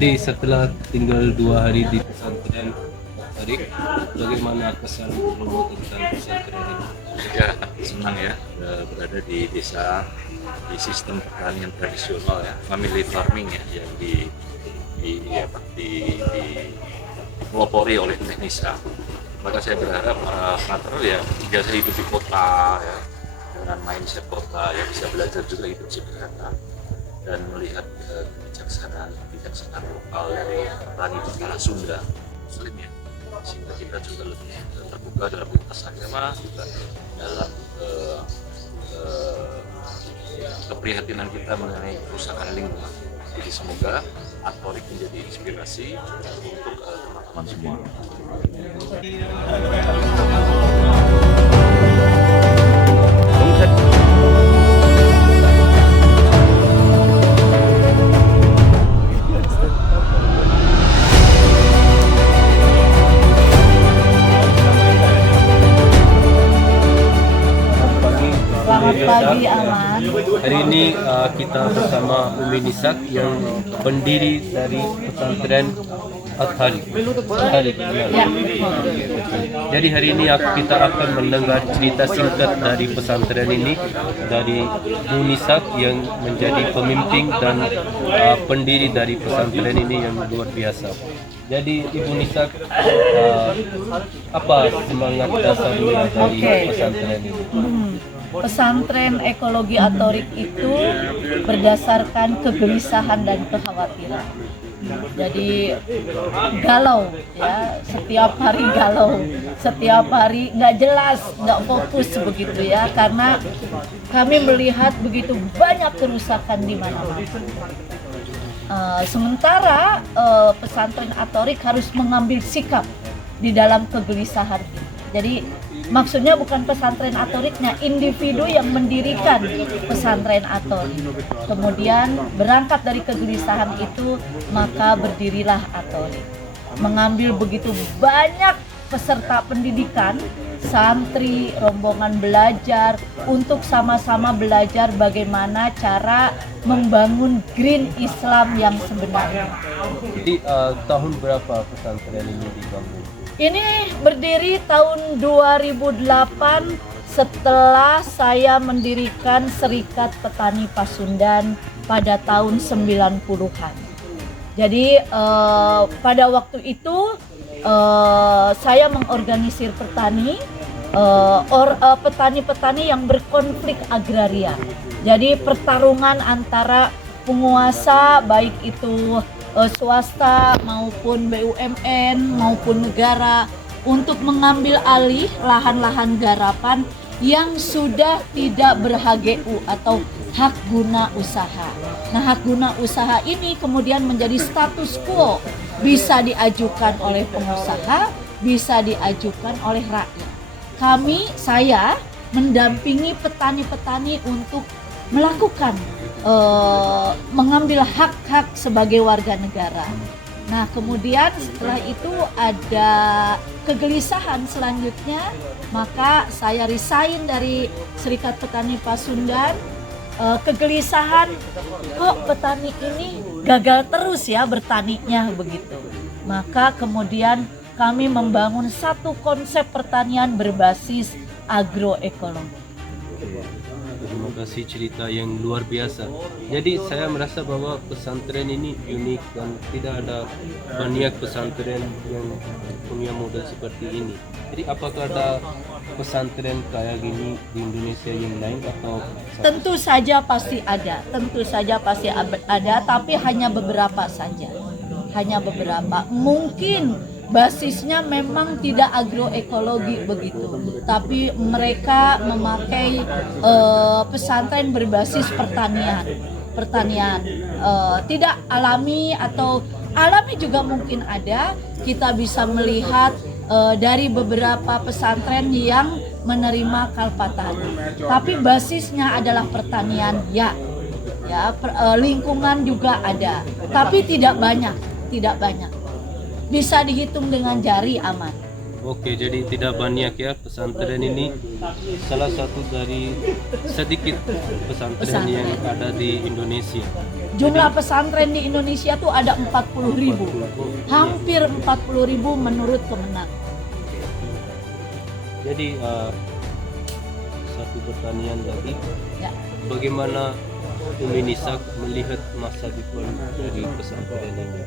Jadi setelah tinggal 2 hari di pesantren Tarik, bagaimana kesan Romo tentang pesantren ini? Ya, senang ya berada di desa di sistem pertanian tradisional ya, family farming ya, yang dipelopori oleh Teknisa. Maka saya berharap para planter ya biasa hidup di kota ya, dengan mindset kota yang bisa belajar juga hidup sederhana dan melihat kebijaksanaan lokal dari petani Sunda Muslim ya, sehingga kita juga lebih terbuka dalam lintas agama, juga dalam keprihatinan kita mengenai kerusakan lingkungan. Jadi semoga Atorik menjadi inspirasi untuk teman-teman semua. Selamat pagi, Aman. Hari ini kita bersama Umi Nisak yang pendiri dari pesantren At-Tarik. Ya. Jadi hari ini kita akan mendengar cerita singkat dari pesantren ini dari Umi Nisak yang menjadi pemimpin dan pendiri dari pesantren ini yang luar biasa. Jadi Ibu Nisak, apa semangat dasarnya dari pesantren ini? Pesantren ekologi Atorik itu berdasarkan kegelisahan dan kekhawatiran. Jadi galau ya, setiap hari galau, setiap hari nggak jelas, nggak fokus begitu ya, karena kami melihat begitu banyak kerusakan di mana-mana. Sementara pesantren Atorik harus mengambil sikap di dalam kegelisahan ini. Jadi maksudnya bukan pesantren Atoriknya, individu yang mendirikan pesantren Atorik. Kemudian berangkat dari kegelisahan itu, maka berdirilah Atorik. Mengambil begitu banyak peserta pendidikan, santri, rombongan belajar, untuk sama-sama belajar bagaimana cara membangun green Islam yang sebenarnya. Jadi tahun berapa pesantren ini dibangun? Ini berdiri tahun 2008 setelah saya mendirikan Serikat Petani Pasundan pada tahun 90-an. Jadi pada waktu itu saya mengorganisir petani-petani yang berkonflik agraria. Jadi pertarungan antara penguasa, baik itu swasta maupun BUMN maupun negara, untuk mengambil alih lahan-lahan garapan yang sudah tidak ber-HGU atau hak guna usaha. Nah, hak guna usaha ini kemudian menjadi status quo, bisa diajukan oleh pengusaha, bisa diajukan oleh rakyat. Saya mendampingi petani-petani untuk melakukan mengambil hak-hak sebagai warga negara. Nah, kemudian setelah itu ada kegelisahan selanjutnya, maka saya resign dari Serikat Petani Pasundan. Kegelisahan, kok petani ini gagal terus ya bertaninya begitu. Maka kemudian kami membangun satu konsep pertanian berbasis agroekologi. Terima kasih, cerita yang luar biasa. Jadi saya merasa bahwa pesantren ini unik dan tidak ada banyak pesantren yang punya model seperti ini. Jadi apakah ada pesantren kayak gini di Indonesia yang lain atau? Tentu saja pasti ada, tapi hanya beberapa saja. Hanya beberapa. Mungkin basisnya memang tidak agroekologi begitu, tapi mereka memakai pesantren berbasis pertanian, tidak alami atau alami juga mungkin ada. Kita bisa melihat dari beberapa pesantren yang menerima kalpataru, tapi basisnya adalah pertanian lingkungan juga ada, tapi tidak banyak. Bisa dihitung dengan jari, Aman. Oke, jadi tidak banyak ya pesantren ini. Salah satu dari sedikit pesantren yang ada di Indonesia. Jumlah pesantren di Indonesia tuh ada 40.000. Hampir 40.000 menurut Kemenak. Jadi satu pertanyaan tadi, Ya. bagaimana Umi Nisa melihat masa depan dari pesantren ini?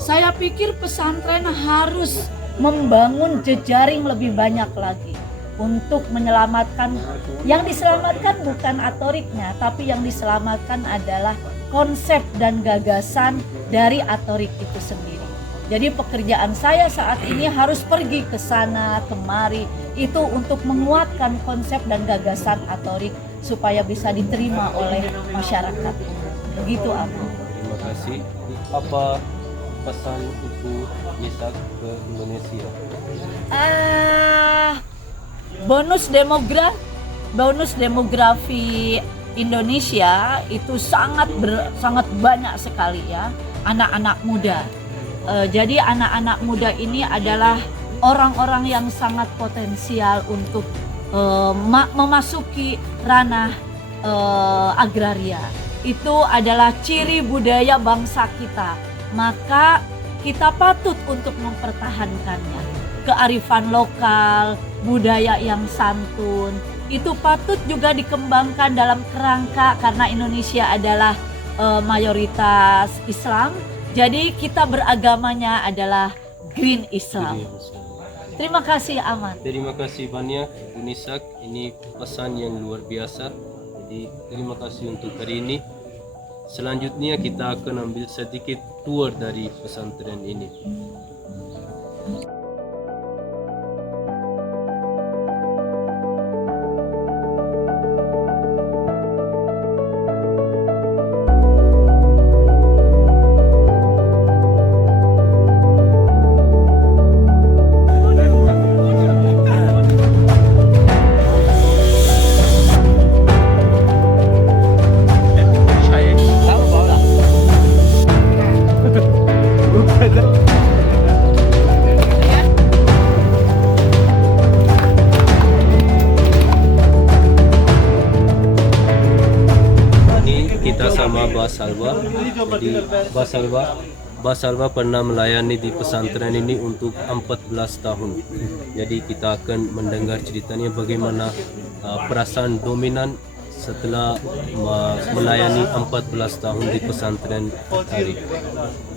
Saya pikir pesantren harus membangun jejaring lebih banyak lagi untuk menyelamatkan. Yang diselamatkan bukan atoriknya, tapi yang diselamatkan adalah konsep dan gagasan dari atorik itu sendiri. Jadi pekerjaan saya saat ini harus pergi ke sana kemari itu untuk menguatkan konsep dan gagasan atorik supaya bisa diterima oleh masyarakat. Begitu Aman. Terima kasih. Apa pesan Ibu Nisa ke Indonesia? Bonus demografi Indonesia itu sangat banyak sekali ya, anak-anak muda. Jadi anak-anak muda ini adalah orang-orang yang sangat potensial untuk memasuki ranah agraria. Itu adalah ciri budaya bangsa kita. Maka kita patut untuk mempertahankannya. Kearifan lokal, budaya yang santun, itu patut juga dikembangkan dalam kerangka karena Indonesia adalah mayoritas Islam. Jadi kita beragamanya adalah Green Islam. Terima kasih Aman. Terima kasih banyak Bu Nisa. Ini pesan yang luar biasa. Jadi terima kasih untuk hari ini. Selanjutnya kita akan ambil sedikit tour dari pesantren ini. Sama Mbak Salwa. Jadi Mbak Salwa pernah melayani di pesantren ini untuk 14 tahun. Jadi kita akan mendengar ceritanya bagaimana perasaan dominan setelah melayani 14 tahun di pesantren Tarik.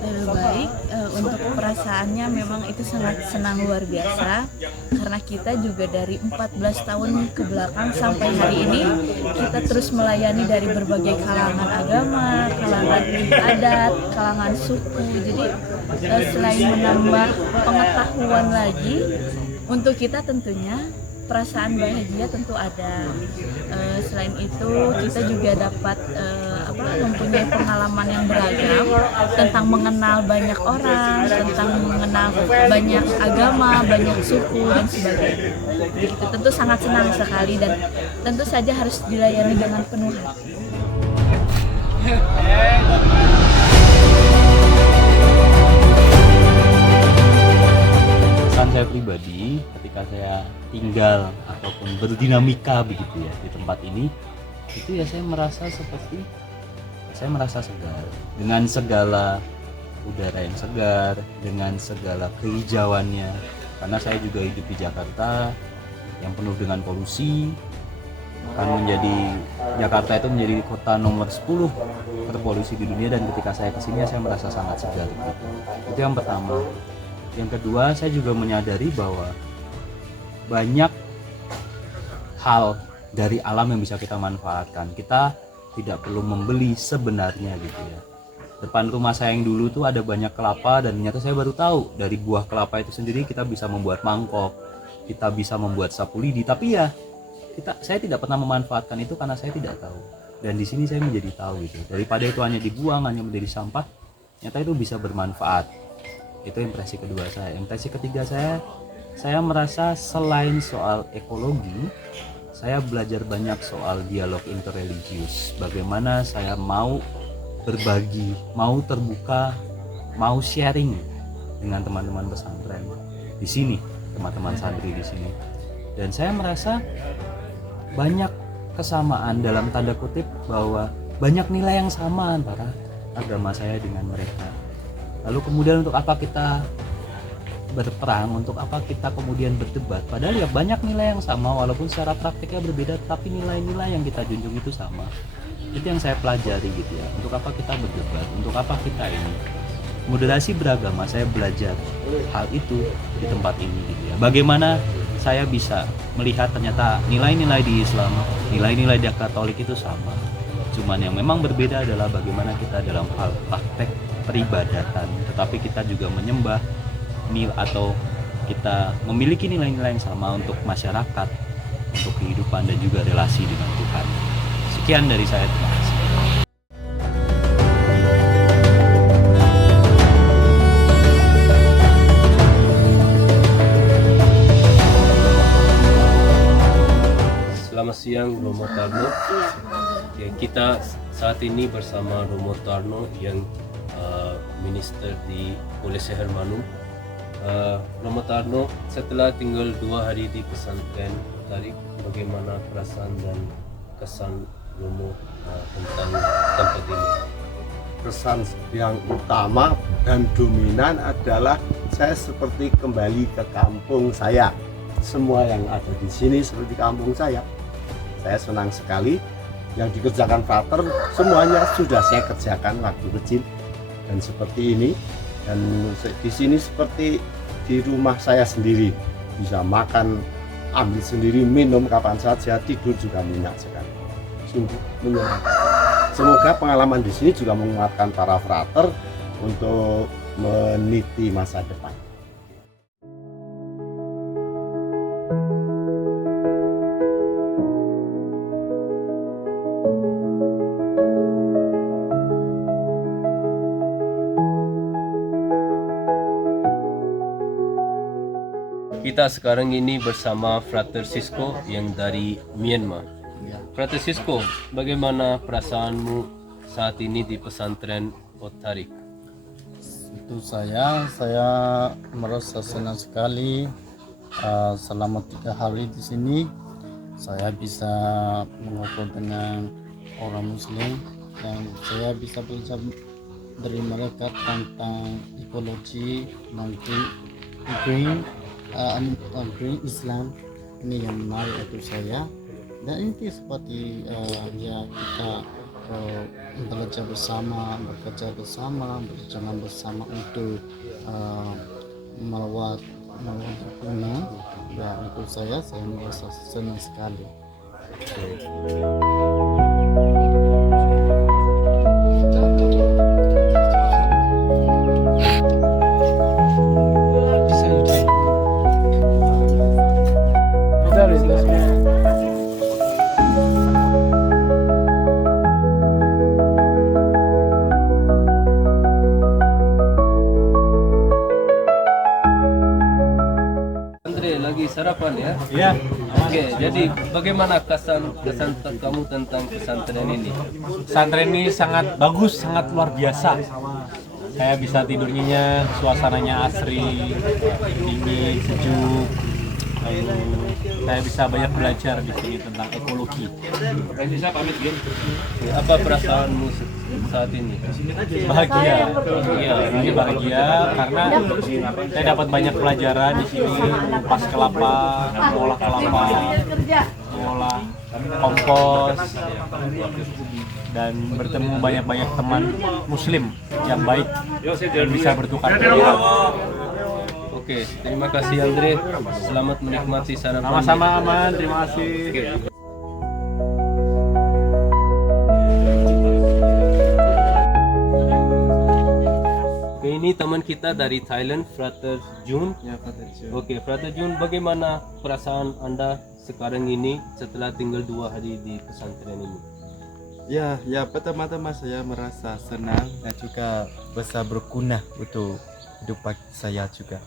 Baik, untuk perasaannya memang itu sangat senang luar biasa karena kita juga dari 14 tahun ke belakang sampai hari ini kita terus melayani dari berbagai kalangan agama, kalangan adat, kalangan suku. Jadi selain menambah pengetahuan lagi untuk kita tentunya perasaan bahagia tentu ada. Selain itu kita juga dapat mempunyai pengalaman yang beragam tentang mengenal banyak orang, tentang mengenal banyak agama, banyak suku dan sebagainya. Itu tentu sangat senang sekali dan tentu saja harus dilayani dengan penuh hati. Pesan saya pribadi ketika saya tinggal ataupun berdinamika begitu ya di tempat ini, itu ya saya merasa segar dengan segala udara yang segar, dengan segala kehijauannya, karena saya juga hidup di Jakarta yang penuh dengan polusi. Jakarta itu menjadi kota nomor 10 terpolusi di dunia, dan ketika saya kesini saya merasa sangat segar gitu. Itu yang pertama. Yang kedua, saya juga menyadari bahwa banyak hal dari alam yang bisa kita manfaatkan. Kita tidak perlu membeli sebenarnya gitu ya. Depan rumah saya yang dulu tuh ada banyak kelapa, dan ternyata saya baru tahu dari buah kelapa itu sendiri kita bisa membuat mangkok, kita bisa membuat sapu lidi. Tapi ya saya tidak pernah memanfaatkan itu karena saya tidak tahu. Dan di sini saya menjadi tahu gitu. Daripada itu hanya dibuang, hanya menjadi sampah, ternyata itu bisa bermanfaat. Itu impresi kedua saya. Impresi ketiga saya merasa selain soal ekologi, saya belajar banyak soal dialog interreligius. Bagaimana saya mau berbagi, mau terbuka, mau sharing dengan teman-teman pesantren di sini. teman-teman santri di sini. Dan saya merasa banyak kesamaan dalam tanda kutip, bahwa banyak nilai yang sama antara agama saya dengan mereka. Lalu kemudian untuk apa kita berperang, untuk apa kita kemudian berdebat, padahal ya banyak nilai yang sama walaupun secara praktiknya berbeda, tapi nilai-nilai yang kita junjung itu sama. Itu yang saya pelajari gitu ya. Untuk apa kita berdebat, untuk apa kita ini moderasi beragama, saya belajar hal itu di tempat ini gitu ya. Bagaimana saya bisa melihat ternyata nilai-nilai di Islam, nilai-nilai di Katolik itu sama. Cuman yang memang berbeda adalah bagaimana kita dalam hal praktek peribadatan, tetapi kita juga menyembah atau kita memiliki nilai-nilai yang sama untuk masyarakat, untuk kehidupan dan juga relasi dengan Tuhan. Sekian dari saya, terima kasih. Selamat siang Romo Tarno. Ya, kita saat ini bersama Romo Tarno yang minister di Polisi Hermanum. Romo Tarno, setelah tinggal 2 hari di pesantren Tarik, bagaimana perasaan dan kesan Romo tentang tempat ini? Kesan yang utama dan dominan adalah saya seperti kembali ke kampung saya. Semua yang ada di sini seperti kampung saya. Saya senang sekali. Yang dikerjakan frater semuanya sudah saya kerjakan waktu kecil, dan seperti ini. Dan di sini seperti di rumah saya sendiri, bisa makan, ambil sendiri, minum kapan saja, tidur juga nyenyak sekali. Sungguh menyenangkan. Semoga pengalaman di sini juga menguatkan para frater untuk meniti masa depan. Kita sekarang ini bersama Frater Sisko yang dari Myanmar. Frater Sisko, bagaimana perasaanmu saat ini di pesantren Tarik? Itu saya merasa senang sekali. Selama 3 hari di sini saya bisa mengobrol dengan orang Muslim, dan saya bisa belajar dari mereka tentang ekologi, green Islam. Ini yang menarik untuk saya, dan ini seperti ya kita belajar bersama, bekerja bersama, berjalan bersama untuk melawat gunung. Ya, untuk saya merasa senang sekali. Lagi sarapan ya? Iya. Oke, jadi bagaimana kesan kamu tentang pesantren ini? Pesantren ini sangat bagus, sangat luar biasa. Saya bisa tidur nyenyak, suasananya asri, dingin, sejuk. Lalu saya bisa banyak belajar di sini tentang ekologi. Apa perasaanmu saat ini? Bahagia, ini bahagia karena saya dapat banyak pelajaran di sini, mengupas kelapa, mengolah kelapa, mengolah kompos, dan bertemu banyak teman Muslim yang baik dan bisa bertukar pikiran. Oke, terima kasih Andre. Selamat menikmati sarapan. Sama-sama Aman, terima kasih. Oke, ini teman kita dari Thailand, Frater Jun. Ya, Frater Jun. Oke, Frater Jun, bagaimana perasaan Anda sekarang ini setelah tinggal 2 hari di pesantren ini? Ya, pertama-tama saya merasa senang dan juga bisa berguna untuk hidup saya juga.